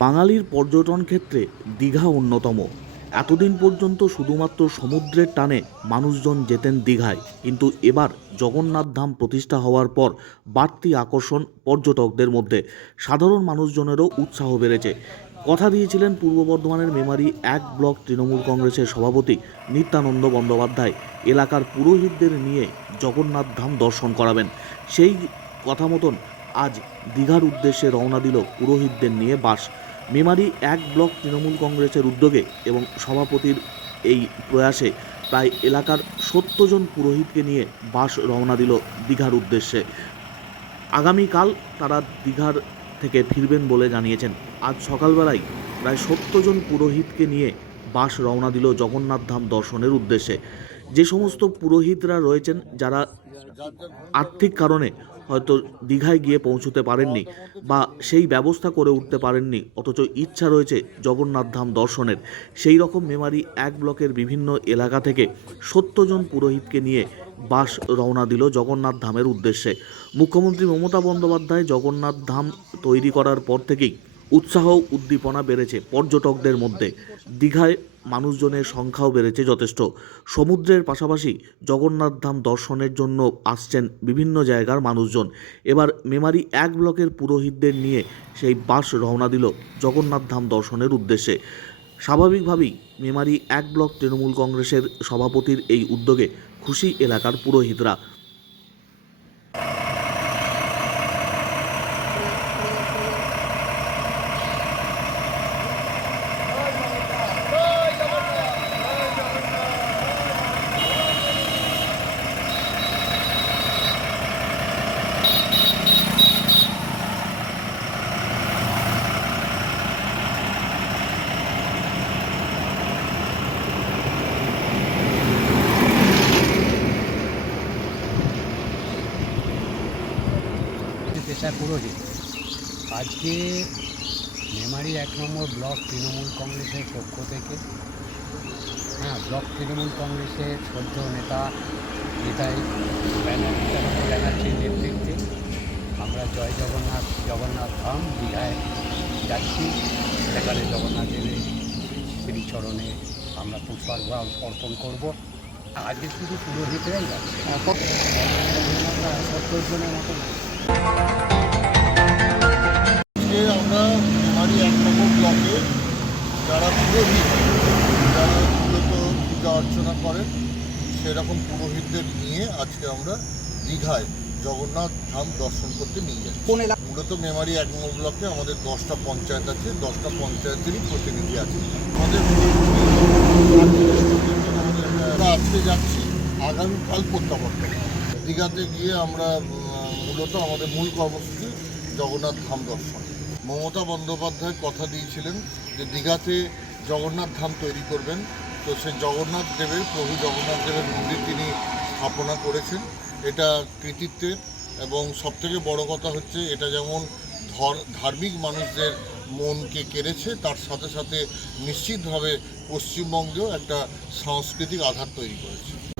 বাঙালির পর্যটন ক্ষেত্রে দীঘা অন্যতম। এতদিন পর্যন্ত শুধুমাত্র সমুদ্রের টানে মানুষজন যেতেন দীঘায়। কিন্তু এবার জগন্নাথ ধাম প্রতিষ্ঠা হওয়ার পর বাড়তি আকর্ষণ পর্যটকদের মধ্যে। সাধারণ মানুষজনেরও উৎসাহ বেড়েছে। কথা দিয়েছিলেন পূর্ব বর্ধমানের মেমারি এক ব্লক তৃণমূল কংগ্রেসের সভাপতি নিত্যানন্দ বন্দ্যোপাধ্যায়। এলাকার পুরোহিতদের নিয়ে জগন্নাথ ধাম দর্শন করাবেন। সেই কথা মতন আজ দীঘার উদ্দেশ্যে রওনা দিল পুরোহিতদের নিয়ে বাস। মেমারি এক ব্লক তৃণমূল কংগ্রেসের উদ্যোগে এবং সভাপতির এই প্রয়াসে প্রায় এলাকার সত্তর জন পুরোহিতকে নিয়ে বাস রওনা দিল দীঘার উদ্দেশ্যে। আগামীকাল তারা দীঘার থেকে ফিরবেন বলে জানিয়েছেন। আজ সকালবেলায় প্রায় সত্তর জন পুরোহিতকে নিয়ে বাস রওনা দিল জগন্নাথ ধাম দর্শনের উদ্দেশ্যে। যে সমস্ত পুরোহিতরা রয়েছেন, যারা আর্থিক কারণে হয়তো দীঘায় গিয়ে পৌঁছতে পারেননি বা সেই ব্যবস্থা করে উঠতে পারেননি, অথচ ইচ্ছা রয়েছে জগন্নাথ ধাম দর্শনের। সেই রকম মেমারি এক ব্লকের বিভিন্ন এলাকা থেকে সত্যজন পুরোহিতকে নিয়ে বাস রওনা দিল জগন্নাথ ধামের উদ্দেশ্যে। মুখ্যমন্ত্রী মমতা বন্দ্যোপাধ্যায় জগন্নাথ ধাম তৈরি করার পর থেকেই উৎসাহ উদ্দীপনা বেড়েছে পর্যটকদের মধ্যে। দীঘায় মানুষজনের সংখ্যাও বেড়েছে যথেষ্ট। সমুদ্রের পাশাপাশি জগন্নাথ ধাম দর্শনের জন্য আসছেন বিভিন্ন জায়গার মানুষজন। এবার মেমারি এক ব্লকের পুরোহিতদের নিয়ে সেই বাস রওনা দিল জগন্নাথ ধাম দর্শনের উদ্দেশ্যে। স্বাভাবিকভাবেই মেমারি এক ব্লক তৃণমূল কংগ্রেসের সভাপতির এই উদ্যোগে খুশি এলাকার পুরোহিতরা। পেশা পুরোহিত আজকে মেমারি এক নম্বর ব্লক তৃণমূল কংগ্রেসের পক্ষ থেকে হ্যাঁ ব্লক তৃণমূল কংগ্রেসের সদ্য নেতা নেতাই ব্যানার্জি ব্যানার্জির নেতৃত্বে। আমরা জয় জগন্নাথ জগন্নাথ ধাম দীঘায় যাচ্ছি। সেখানে জগন্নাথের শ্রীচরণে আমরা পুষ্পার্ঘ অর্পণ করব। আজকে শুধু পুরোহিতরাই যাচ্ছে। সত্তর জনের মতো আজকে আমরা মেমারি এক নম্বর ব্লকে যারা পুরোহিত যারা মূলত পূজা অর্চনা করেন সেরকম পুরোহিতদের নিয়ে আজকে আমরা দীঘায় জগন্নাথ ধাম দর্শন করতে নিয়ে এলাকা মূলত মেমারি এক নম্বর ব্লকে আমাদের দশটা পঞ্চায়েত আছে দশটা পঞ্চায়েতেরই প্রতিনিধি আছে। আমাদের আজকে যাচ্ছি আগামীকাল প্রত্যাবর্তন। দীঘাতে গিয়ে আমরা মূলত আমাদের মূল কর্মসূচি জগন্নাথ ধাম দর্শন। মমতা বন্দ্যোপাধ্যায় কথা দিয়েছিলেন যে দীঘাতে জগন্নাথ ধাম তৈরি করবেন। তো সে জগন্নাথ দেবের, প্রভু জগন্নাথ দেবের মন্দির তিনি স্থাপনা করেছেন। এটা কৃতিত্বের এবং সবথেকে বড় কথা হচ্ছে এটা যেমন ধর- ধার্মিক মানুষদের মনকে কেড়েছে, তার সাথে সাথে নিশ্চিতভাবে পশ্চিমবঙ্গেও একটা সাংস্কৃতিক আধার তৈরি করেছে।